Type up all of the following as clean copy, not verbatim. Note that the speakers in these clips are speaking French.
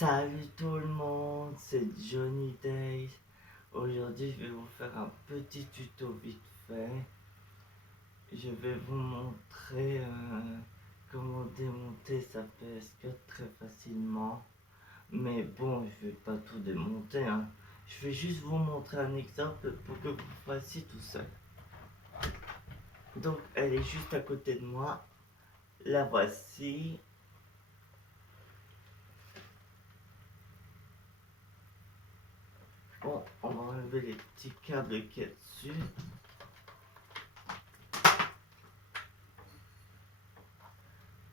Salut tout le monde, c'est Johnny Days. Aujourd'hui, je vais vous faire un petit tuto vite fait. Je vais vous montrer comment démonter sa PS4 très facilement. Mais bon, je vais pas tout démonter, hein. Je vais juste vous montrer un exemple pour que vous fassiez tout seul. Donc, elle est juste à côté de moi. La voici. Bon, on va enlever les petits câbles qu'il y a dessus.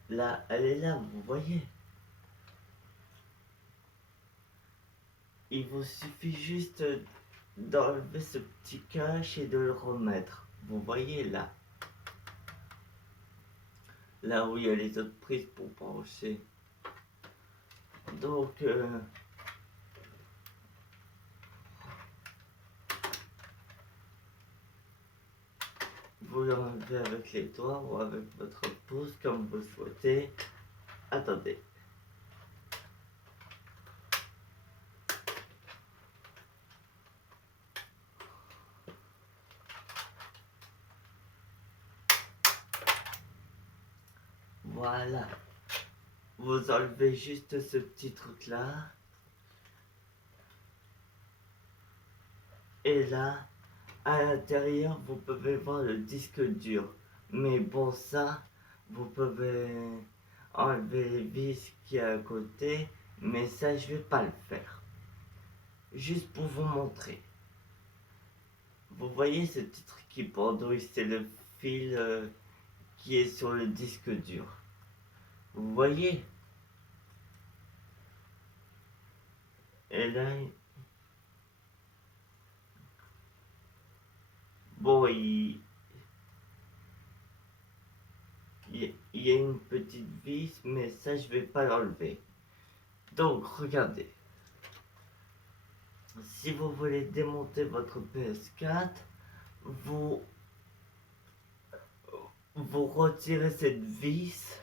Là, elle est là, vous voyez. Il vous suffit juste d'enlever ce petit cache et de le remettre. Vous voyez là. Là où il y a les autres prises pour brancher. Donc, vous l'enlevez avec les doigts ou avec votre pouce comme vous souhaitez. Attendez. Voilà. Vous enlevez juste ce petit truc là. Et là, à l'intérieur, vous pouvez voir le disque dur. Mais bon, ça, vous pouvez enlever les vis qui est à côté. Mais ça, je vais pas le faire. Juste pour vous montrer. Vous voyez ce petit truc qui pendouille, c'est le fil qui est sur le disque dur. Vous voyez? Et là, bon, il y a une petite vis, mais ça, je vais pas l'enlever. Donc, regardez. Si vous voulez démonter votre PS4, vous retirez cette vis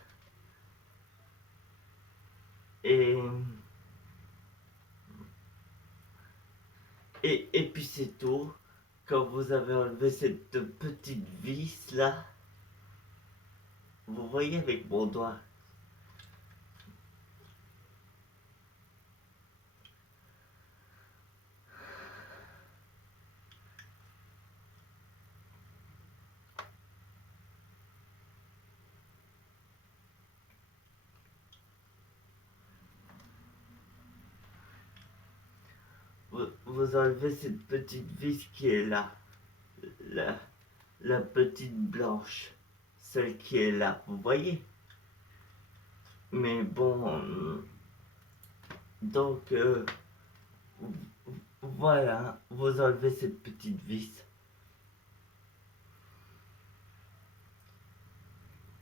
et puis c'est tout. Quand vous avez enlevé cette petite vis là, vous voyez avec mon doigt. Vous enlevez cette petite vis qui est là. La petite blanche. Celle qui est là. Vous voyez? Mais bon... donc... voilà. Vous enlevez cette petite vis.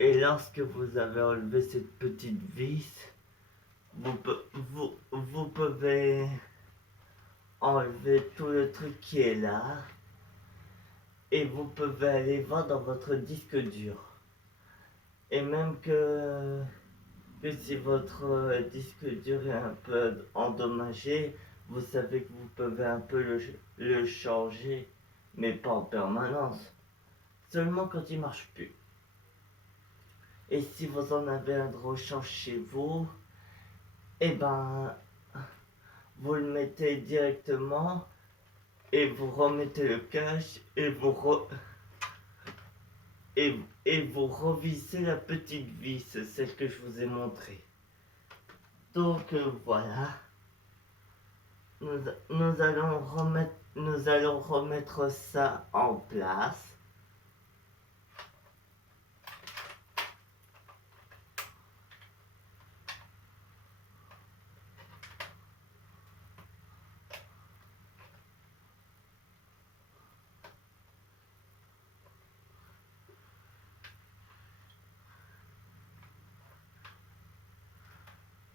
Et lorsque vous avez enlevé cette petite vis, vous pouvez enlever tout le truc qui est là. Et vous pouvez aller voir dans votre disque dur. Et même que si votre disque dur est un peu endommagé, vous savez que vous pouvez un peu le changer, mais pas en permanence. Seulement quand il marche plus. Et si vous en avez un de rechange chez vous, et ben vous le mettez directement et vous remettez le cache et vous revissez la petite vis, celle que je vous ai montrée. Donc voilà, nous allons remettre ça en place.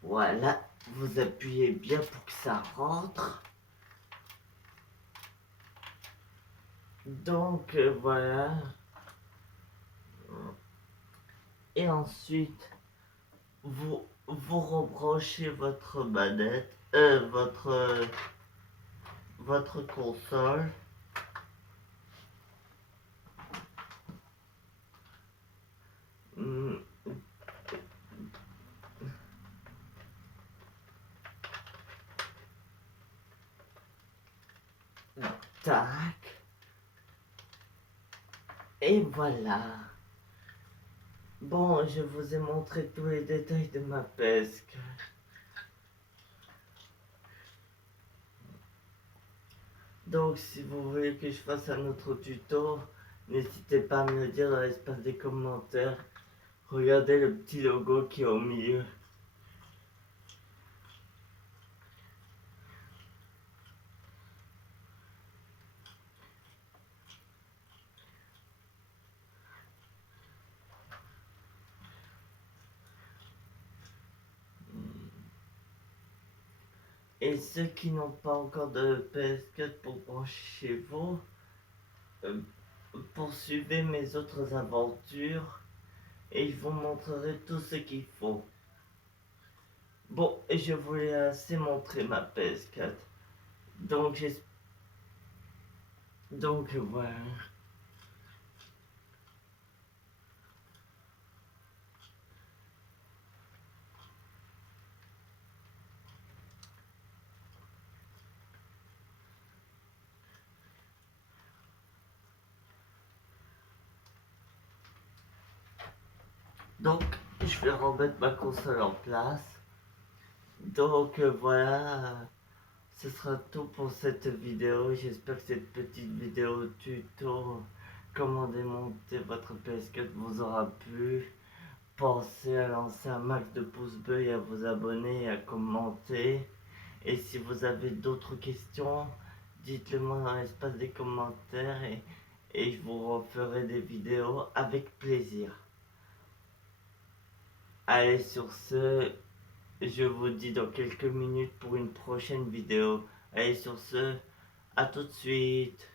Voilà, vous appuyez bien pour que ça rentre. Donc voilà. Et ensuite, vous rebranchez votre manette, votre console. Hmm, Tac. Et voilà. Bon, je vous ai montré tous les détails de ma pesque. Donc, si vous voulez que je fasse un autre tuto, n'hésitez pas à me le dire dans l'espace des commentaires. Regardez le petit logo qui est au milieu. Et ceux qui n'ont pas encore de PS4 pour brancher chez vous, euh, poursuivez mes autres aventures et je vous montrerai tout ce qu'il faut. Bon, et je voulais assez montrer ma PS4. Donc voilà. Donc, je vais remettre ma console en place. Donc voilà, ce sera tout pour cette vidéo. J'espère que cette petite vidéo tuto comment démonter votre PS4 vous aura plu. Pensez à lancer un max de pouces bleus et à vous abonner et à commenter. Et si vous avez d'autres questions, dites-le moi dans l'espace des commentaires et je vous referai des vidéos avec plaisir. Allez, sur ce, je vous dis dans quelques minutes pour une prochaine vidéo. Allez, sur ce, à tout de suite.